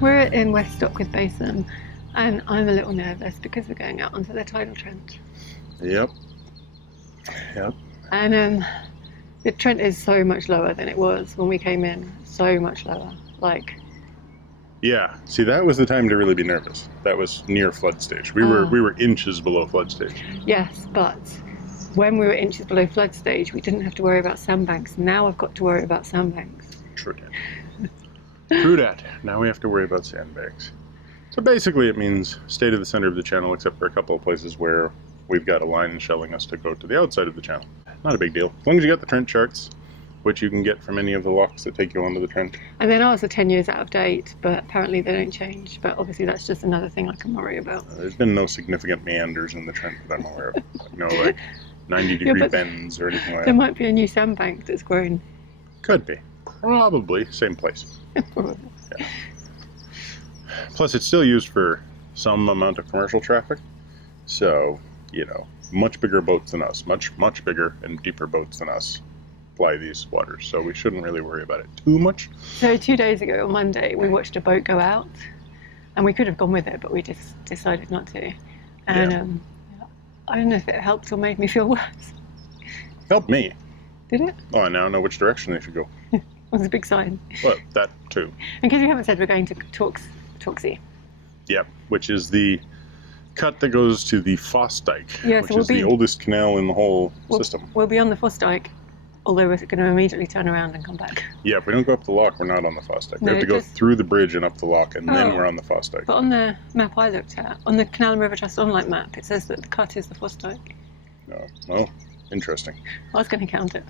we're in West Stockwith Basin, and I'm a little nervous because we're going out onto the Tidal Trent. Yep. And the Trent is so much lower than it was when we came in. So much lower. Like. Yeah. See, that was the time to really be nervous. That was near flood stage. We were inches below flood stage. Yes, but when we were inches below flood stage, we didn't have to worry about sandbanks. Now I've got to worry about sandbanks. True that. True that. Now we have to worry about sandbanks. So basically it means stay to the center of the channel, except for a couple of places where we've got a line showing us to go to the outside of the channel. Not a big deal. As long as you got the Trent charts, which you can get from any of the locks that take you onto the Trent. And then ours are 10 years out of date, but apparently they don't change. But obviously that's just another thing I can worry about. There's been no significant meanders in the Trent that I'm aware of. No, like 90-degree bends or anything like that. There might be a new sandbank that's grown. Could be. Probably. Same place. Probably. Yeah. Plus, it's still used for some amount of commercial traffic. So, you know, much bigger boats than us, much bigger and deeper boats than us fly these waters. So we shouldn't really worry about it too much. So 2 days ago on Monday, we watched a boat go out, and we could have gone with it, but we just decided not to. And I don't know if it helped or made me feel worse. Helped me. Did it? Oh, I now know which direction they should go. It was a big sign. Well, that too. In case you haven't said, we're going to Torksey. Yep, which is the cut that goes to the Fossdyke, Yeah, which so is the oldest canal in the whole system. We'll be on the Fossdyke, although we're going to immediately turn around and come back. Yeah, if we don't go up the lock, we're not on the Fossdyke. We No, have to go through the bridge and up the lock, and then we're on the Fossdyke. But on the map I looked at, on the Canal and River Trust online map, it says that the cut is the Fossdyke. No. Oh, interesting. I was going to count it.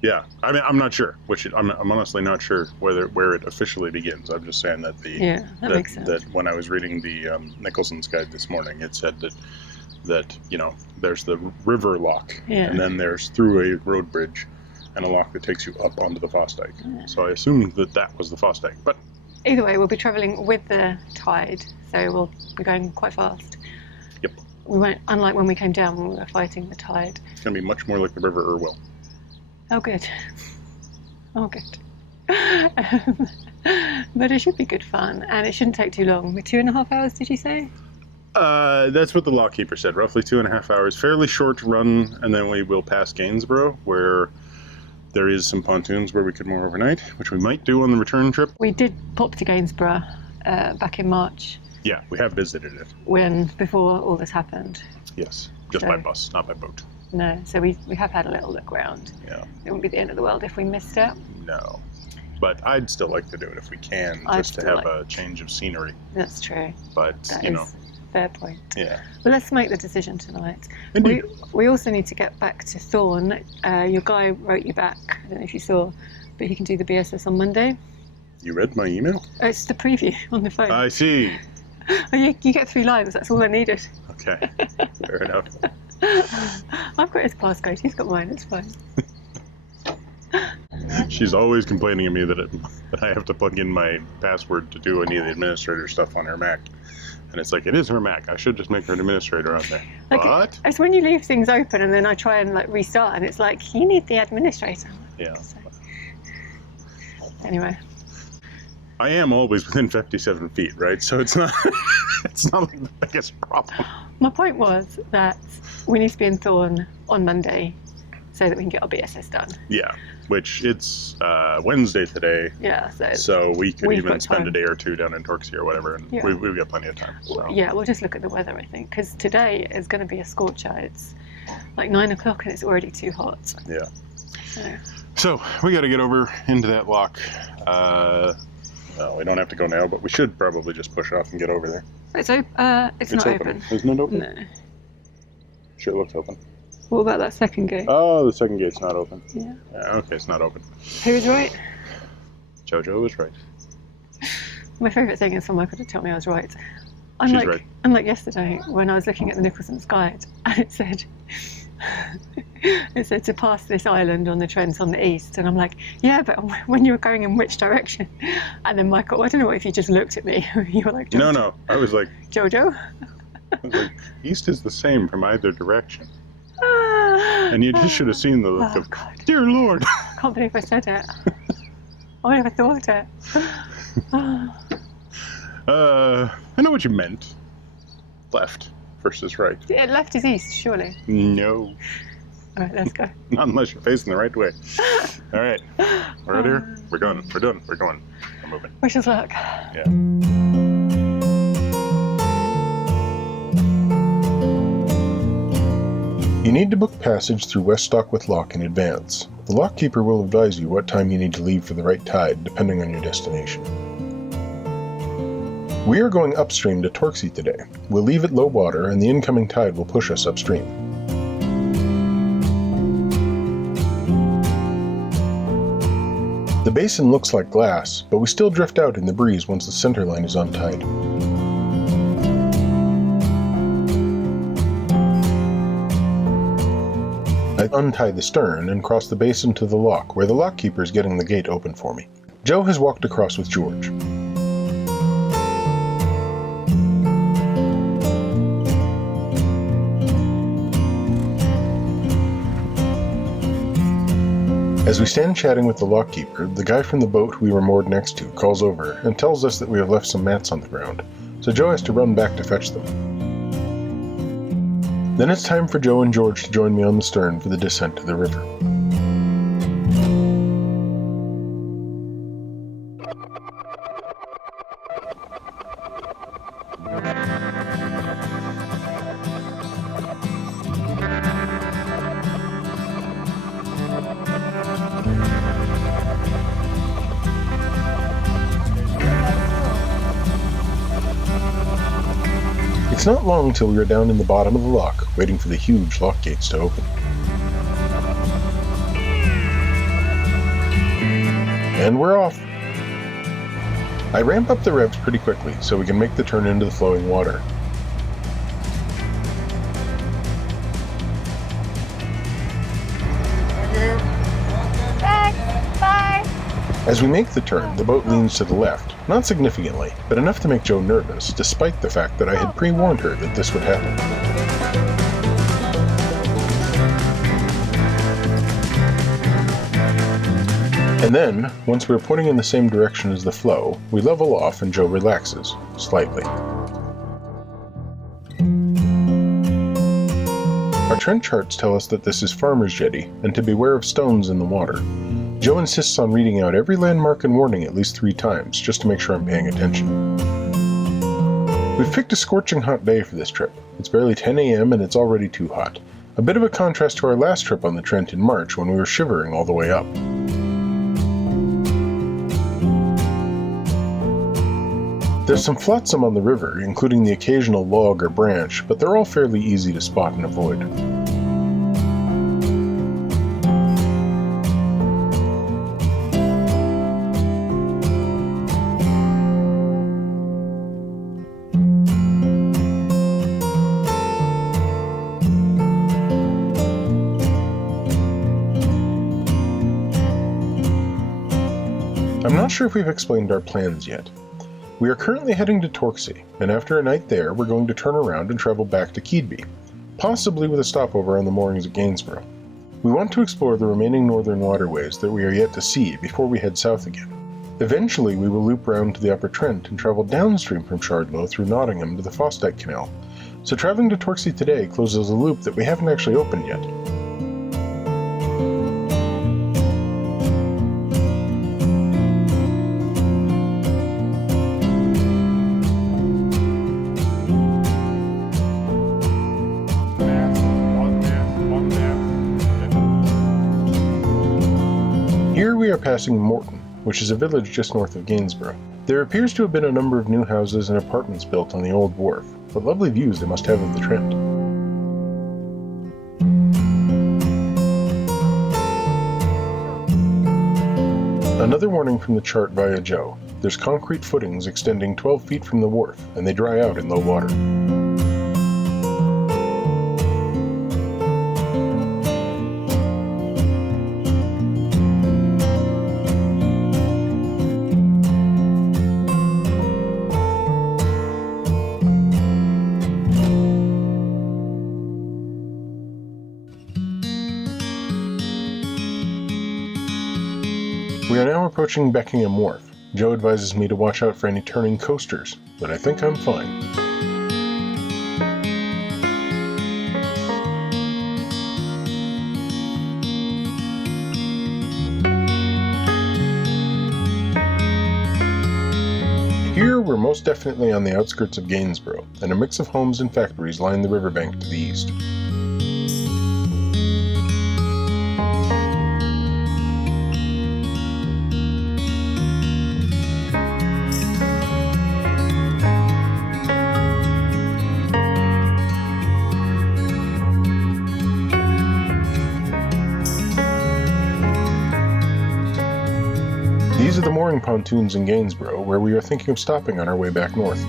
Yeah, I mean, I'm not sure. I'm honestly not sure where it officially begins. I'm just saying that makes sense. That when I was reading the Nicholson's guide this morning, it said that you know, there's the river lock, and then there's through a road bridge, and a lock that takes you up onto the Fossdyke. Yeah. So I assumed that was the Fossdyke, but either way, we'll be travelling with the tide, so we'll be going quite fast. Yep. We won't, unlike when we came down when we were fighting the tide. It's going to be much more like the River Irwell. Oh, good. Oh, good. But it should be good fun, and it shouldn't take too long. 2.5 hours, did you say? That's what the lockkeeper said, roughly 2.5 hours. Fairly short run, and then we will pass Gainsborough, where there is some pontoons where we could moor overnight, which we might do on the return trip. We did pop to Gainsborough back in March. Yeah, we have visited it. Before all this happened. Yes, just by bus, not by boat. No, so we have had a little look around. Yeah. It wouldn't be the end of the world if we missed it. No. But I'd still like to do it if we can, just to have a change of scenery. That's true. But, that you know. Fair point. Yeah. Well, let's make the decision tonight. Indeed. We also need to get back to Thorn. Your guy wrote you back, I don't know if you saw, but he can do the BSS on Monday. You read my email? Oh, it's the preview on the phone. I see. Oh, you get 3 lines, that's all I needed. Okay, fair enough. I've got his passcode, he's got mine, it's fine. She's always complaining to me that I have to plug in my password to do any of the administrator stuff on her Mac. And it's like, it is her Mac. I should just make her an administrator on there. Like, but it's when you leave things open and then I try and restart and it's like, you need the administrator. Yeah. So, anyway. I am always within 57 feet, right? So it's not like the biggest problem. My point was that we need to be in Thorn on Monday so that we can get our BSS done. Yeah, which it's Wednesday today. Yeah, so we could even spend time. A day or two down in Torksey or whatever, and we've got plenty of time. So. Yeah, we'll just look at the weather, I think, because today is going to be a scorcher. It's like 9 o'clock and it's already too hot. Yeah. So we got to get over into that lock. Well, we don't have to go now, but we should probably just push off and get over there. It's not open. Isn't it open? No. Sure looks open. What about that second gate? Oh, the second gate's not open. Yeah. Okay, it's not open. Who was right? Jojo was right. My favourite thing is someone could have told me I was right. She's right. Unlike yesterday when I was looking at the Nicholson's guide and it said to pass this island on the Trent on the east, and I'm like, yeah, but when you were going in which direction? And then Michael, I don't know if you just looked at me. You were like, Jojo. No, I was like, Jojo? I was like, east is the same from either direction. And you just should have seen the look of, God. dear Lord. I can't believe I said it. I never thought it. I know what you meant. Left versus right. Yeah, left is east, surely. No. All right, let's go. Not unless you're facing the right way. All right. We're out here. We're going. We're done. We're going. We're moving. Wish us luck. Yeah. You need to book passage through West Stockwith Lock in advance. The lock keeper will advise you what time you need to leave for the right tide, depending on your destination. We are going upstream to Torksey today. We'll leave at low water, and the incoming tide will push us upstream. The basin looks like glass, but we still drift out in the breeze once the center line is on tide. I untie the stern and cross the basin to the lock, where the lock keeper is getting the gate open for me. Joe has walked across with George. As we stand chatting with the lock keeper, the guy from the boat we were moored next to calls over and tells us that we have left some mats on the ground, so Joe has to run back to fetch them. Then it's time for Joe and George to join me on the stern for the descent to the river. It's not long till we are down in the bottom of the lock, waiting for the huge lock gates to open. And we're off! I ramp up the revs pretty quickly so we can make the turn into the flowing water. As we make the turn, the boat leans to the left, not significantly, but enough to make Joe nervous, despite the fact that I had pre-warned her that this would happen. And then, once we're pointing in the same direction as the flow, we level off and Joe relaxes, slightly. Our Trent charts tell us that this is Farmer's Jetty, and to beware of stones in the water. Joe insists on reading out every landmark and warning at least 3 times, just to make sure I'm paying attention. We've picked a scorching hot day for this trip. It's barely 10 a.m. and it's already too hot. A bit of a contrast to our last trip on the Trent in March when we were shivering all the way up. There's some flotsam on the river, including the occasional log or branch, but they're all fairly easy to spot and avoid. I'm not sure if we've explained our plans yet. We are currently heading to Torksey, and after a night there, we're going to turn around and travel back to Keedby, possibly with a stopover on the moorings at Gainsborough. We want to explore the remaining northern waterways that we are yet to see before we head south again. Eventually, we will loop round to the Upper Trent and travel downstream from Shardlow through Nottingham to the Fosdyke Canal, so traveling to Torksey today closes a loop that we haven't actually opened yet. Here we are passing Morton, which is a village just north of Gainsborough. There appears to have been a number of new houses and apartments built on the old wharf, but lovely views they must have of the Trent. Another warning from the chart via Joe. There's concrete footings extending 12 feet from the wharf, and they dry out in low water. We are now approaching Beckingham Wharf. Joe advises me to watch out for any turning coasters, but I think I'm fine. Here, we're most definitely on the outskirts of Gainsborough, and a mix of homes and factories line the riverbank to the east. These are the mooring pontoons in Gainsborough, where we are thinking of stopping on our way back north.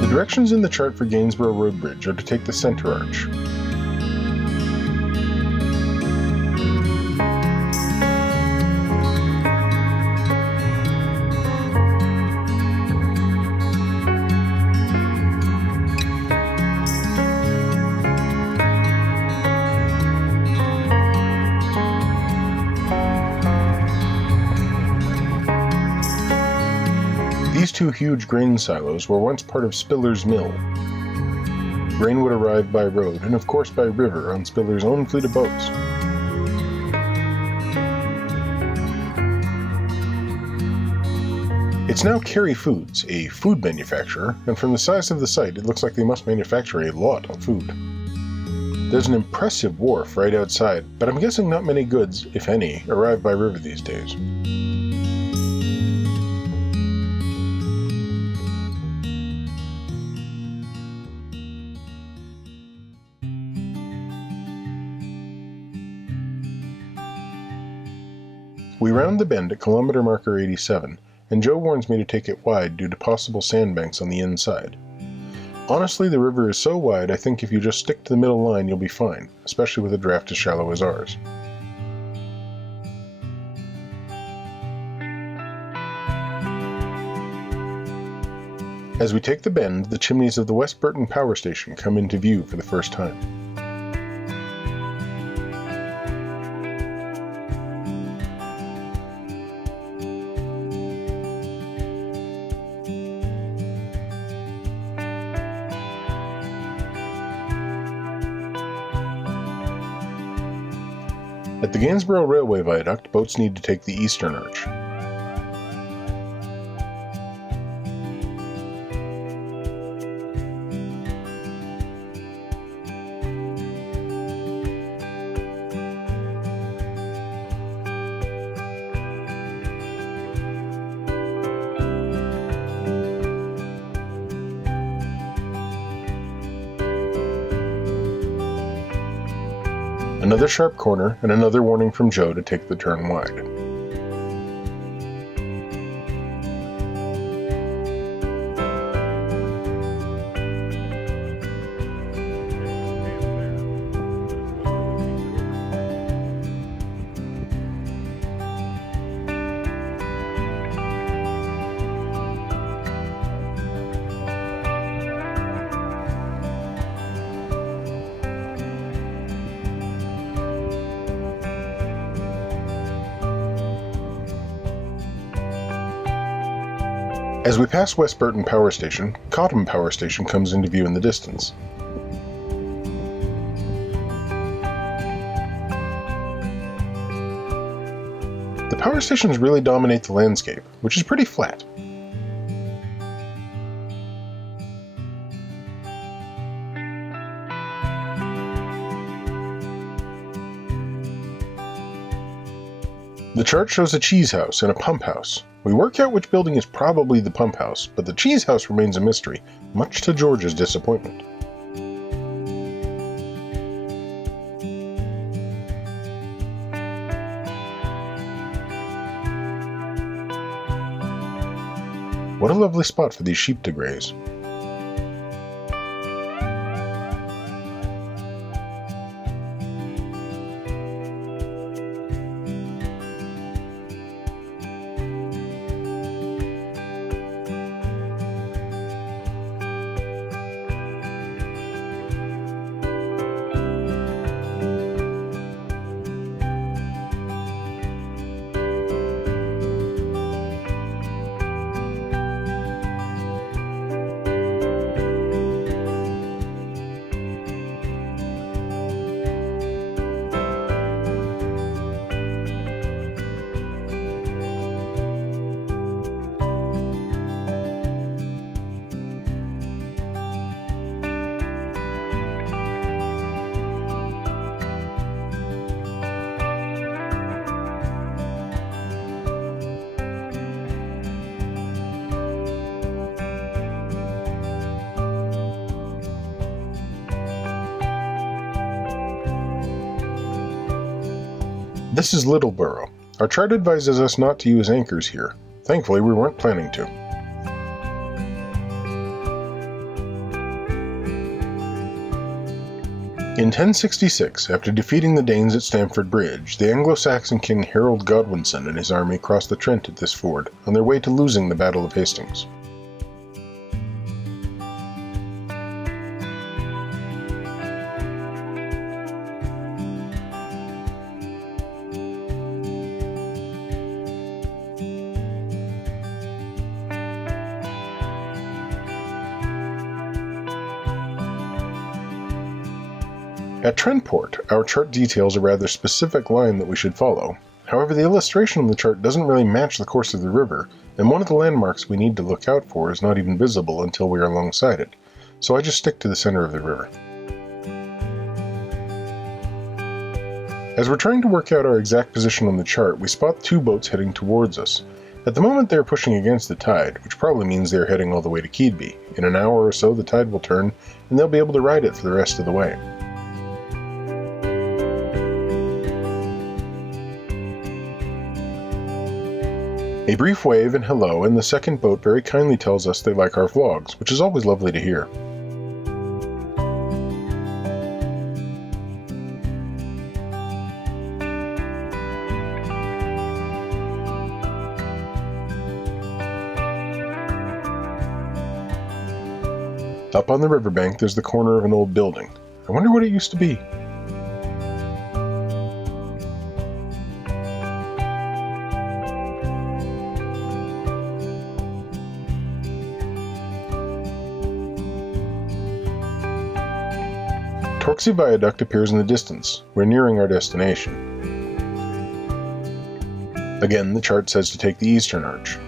The directions in the chart for Gainsborough Road Bridge are to take the center arch. These two huge grain silos were once part of Spiller's Mill. Grain would arrive by road and of course by river on Spiller's own fleet of boats. It's now Kerry Foods, a food manufacturer, and from the size of the site it looks like they must manufacture a lot of food. There's an impressive wharf right outside, but I'm guessing not many goods, if any, arrive by river these days. We round the bend at kilometer marker 87, and Joe warns me to take it wide due to possible sandbanks on the inside. Honestly, the river is so wide I think if you just stick to the middle line you'll be fine, especially with a draft as shallow as ours. As we take the bend, the chimneys of the West Burton Power Station come into view for the first time. At the Gainsborough Railway Viaduct, boats need to take the eastern arch. Another sharp corner, and another warning from Joe to take the turn wide. As we pass West Burton Power Station, Cottam Power Station comes into view in the distance. The power stations really dominate the landscape, which is pretty flat. The chart shows a cheese house and a pump house. We work out which building is probably the pump house, but the cheese house remains a mystery, much to George's disappointment. What a lovely spot for these sheep to graze. This is Littleborough. Our chart advises us not to use anchors here. Thankfully, we weren't planning to. In 1066, after defeating the Danes at Stamford Bridge, the Anglo-Saxon king Harold Godwinson and his army crossed the Trent at this ford, on their way to losing the Battle of Hastings. At Trentport, our chart details a rather specific line that we should follow. However, the illustration on the chart doesn't really match the course of the river, and one of the landmarks we need to look out for is not even visible until we are alongside it, so I just stick to the center of the river. As we're trying to work out our exact position on the chart, we spot two boats heading towards us. At the moment they are pushing against the tide, which probably means they are heading all the way to Keadby. In an hour or so the tide will turn, and they'll be able to ride it for the rest of the way. A brief wave and hello, and the second boat very kindly tells us they like our vlogs, which is always lovely to hear. Up on the riverbank there's the corner of an old building. I wonder what it used to be. Torksey Viaduct appears in the distance. We're nearing our destination. Again, the chart says to take the eastern arch.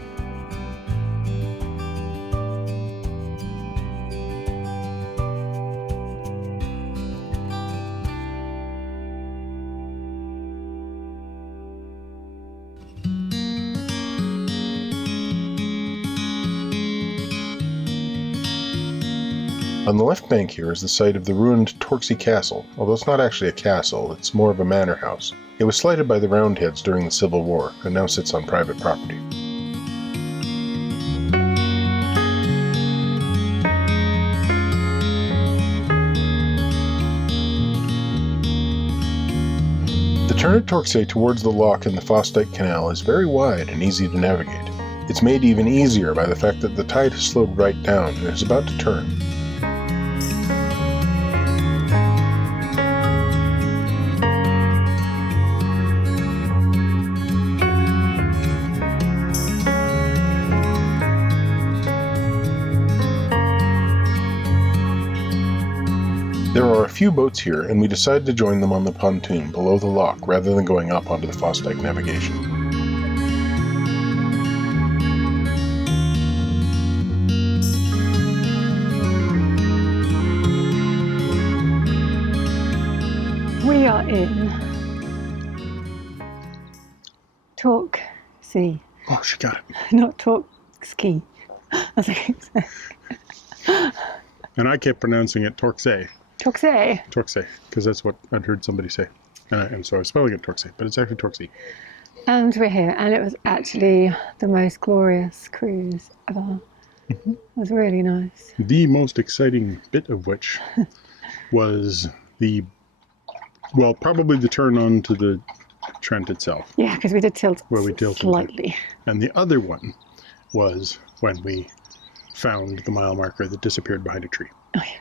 On the left bank here is the site of the ruined Torksey Castle, although it's not actually a castle, it's more of a manor house. It was slighted by the Roundheads during the Civil War, and now sits on private property. The turn at Torksey towards the lock in the Fosdyke Canal is very wide and easy to navigate. It's made even easier by the fact that the tide has slowed right down and is about to turn. There are a few boats here, and we decide to join them on the pontoon below the lock rather than going up onto the Fosdyke navigation. We are in Torksey. Oh, she got it. Not Torksey. As I keep saying. And I kept pronouncing it Torksey. Torksey. Torksey, because that's what I'd heard somebody say. And so I was spelling it Torksey, but it's actually Torksey. And we're here, and it was actually the most glorious cruise ever. It was really nice. The most exciting bit of which was probably the turn on to the Trent itself. Yeah, because we did tilt where we tilted slightly. And the other one was when we found the mile marker that disappeared behind a tree. Oh, yeah.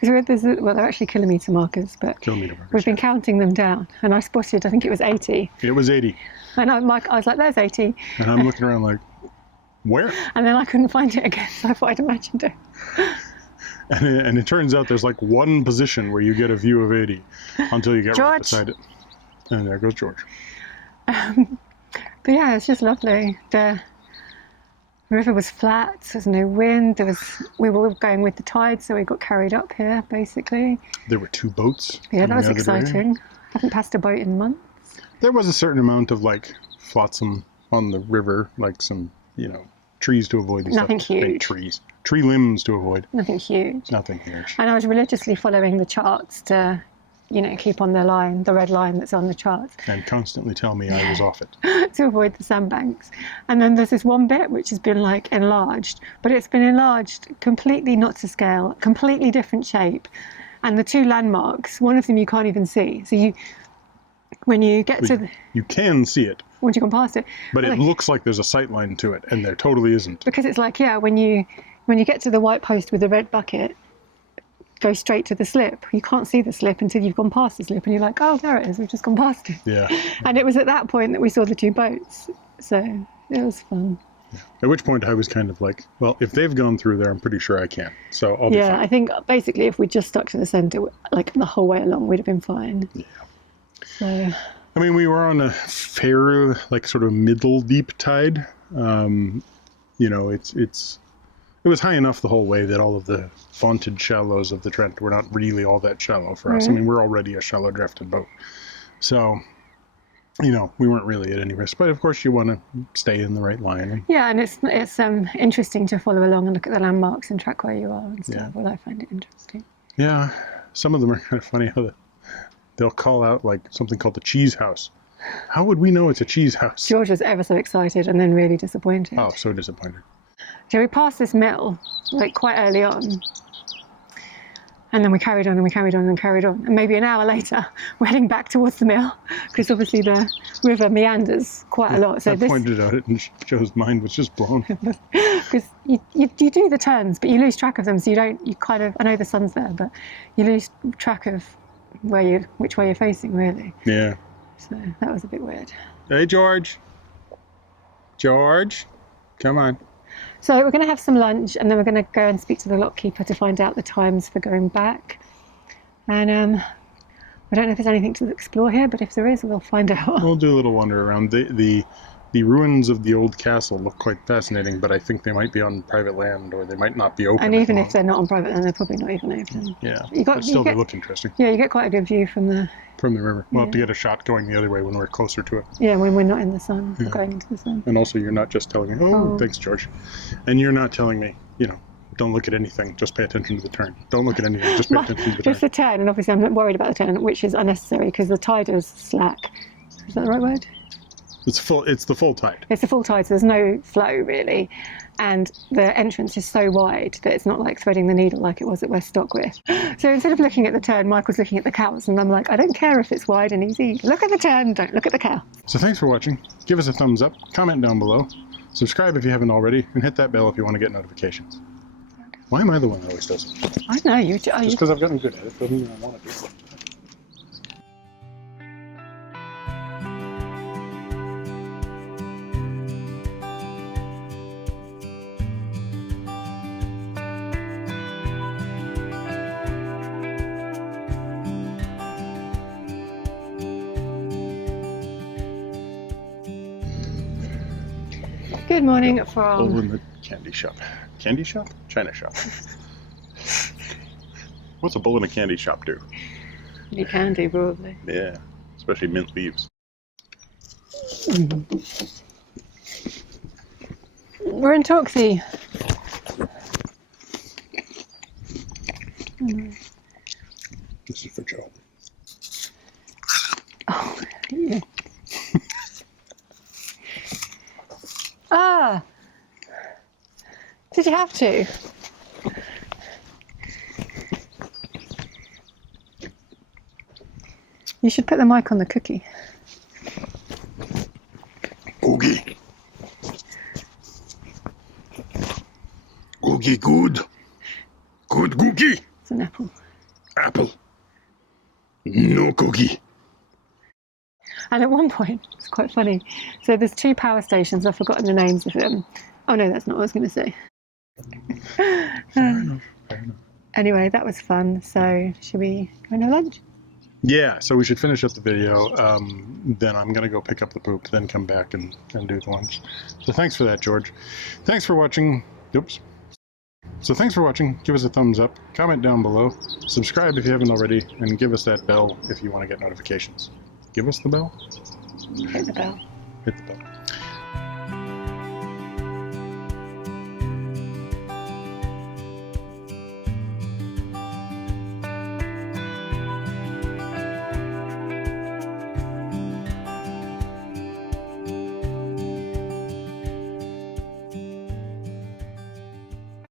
Because they're actually kilometre markers, but Kilometre markers, we've been counting them down, and I spotted, I think it was 80. It was 80. And I was like, there's 80. And I'm looking around like, where? And then I couldn't find it again, so I thought I'd imagined it. And it turns out there's like one position where you get a view of 80 until you get right beside it. And there goes George. But yeah, it's just lovely. The river was flat, there was no wind, we were going with the tide, so we got carried up here, basically. There were two boats. Yeah, that was exciting. I haven't passed a boat in months. There was a certain amount of like flotsam on the river, like some, trees to avoid. Nothing huge. Trees. Tree limbs to avoid. Nothing huge. Nothing huge. And I was religiously following the charts to you know, keep on the line, the red line that's on the chart, And constantly tell me I was off it. to avoid the sandbanks. And then there's this one bit which has been like enlarged, but it's been enlarged completely not to scale, completely different shape. And the two landmarks, one of them you can't even see. So you, when you get to You can see it, once you've gone past it, but it looks like there's a sight line to it, and there totally isn't. because it's like, yeah, when you get to the white post with the red bucket, go straight to the slip. You can't see the slip until you've gone past the slip, and you're like, oh, there it is, we've just gone past it. Yeah. And it was at that point that we saw the two boats, so it was fun. At which point I was kind of like, well, if they've gone through there, I'm pretty sure I can. So I'll be Yeah, fine. I think basically if we just stuck to the centre, like the whole way along, we'd have been fine. Yeah. So I mean, we were on a fair, like sort of middle deep tide. You know, it was high enough the whole way that all of the vaunted shallows of the Trent were not really all that shallow for us. I mean, we're already a shallow drafted boat. So, you know, we weren't really at any risk. But of course you want to stay in the right line. yeah, and it's interesting to follow along and look at the landmarks and track where you are and stuff. Yeah. Well, I find it interesting. Yeah, some of them are kind of funny how they'll call out like something called the cheese house. How would we know it's a cheese house? George was ever so excited and then really disappointed. Oh, so disappointed. So we passed this mill like quite early on, and then we carried on and we carried on and carried on, and maybe an hour later we're heading back towards the mill because obviously the river meanders quite a lot. So I pointed out it and Joe's mind was just blown. because you do the turns, but you lose track of them, so you kind of, I know the sun's there, but you lose track of which way you're facing really. Yeah. So that was a bit weird. Hey, George. George, come on. So we're going to have some lunch, and then we're going to go and speak to the lockkeeper to find out the times for going back. And I don't know if there's anything to explore here, but if there is, we'll find out. We'll do a little wander around. The ruins of the old castle look quite fascinating, but I think they might be on private land, or they might not be open. And even if they're not on private land, they're probably not even open. Yeah, You got- but still you they get- look interesting. Yeah, you get quite a good view from the River. We'll have to Yeah. get a shot going the other way when we're closer to it. when we're not in the sun, Yeah. or going into the sun. And also, you're not just telling me, oh, thanks, George. And you're not telling me, you know, don't look at anything, just pay attention to the turn. Don't look at anything, just pay attention to the It's turn. the turn, and obviously I'm not worried about the turn, which is unnecessary because the tide is slack. Is that the right word? It's the full tide. It's the full tide, so there's no flow really. And the entrance is so wide that it's not like threading the needle like it was at West Stockwith. So instead of looking at the turn, Michael's looking at the cows, and I'm like, I don't care if it's wide and easy. Look at the turn, don't look at the cow. So thanks for watching. Give us a thumbs up, comment down below, subscribe if you haven't already, and hit that bell if you want to get notifications. Why am I the one that always does it? I know, you Just because I've gotten good at it doesn't mean I want to do it. Good morning Over from... in the candy shop. Candy shop? China shop. What's a bull in a candy shop do? You can do, probably. Yeah, especially mint leaves. We're in Torksey. This is for Joe. Oh, yeah. Ah! Did you have to? You should put the mic on the cookie. Googie. Googie good. Good cookie. It's an apple. Apple. No cookie. And at one point, it's quite funny. So there's two power stations. I've forgotten the names of them. Oh no, that's not what I was going to say. Fair enough. Anyway, that was fun. So should we go and have lunch? Yeah, so we should finish up the video. Then I'm going to go pick up the poop, then come back and do the lunch. So thanks for that, George. Thanks for watching. Oops. So thanks for watching. Give us a thumbs up, comment down below, subscribe if you haven't already, and give us that bell if you want to get notifications. Give us the bell? Hit the bell. Hit the bell.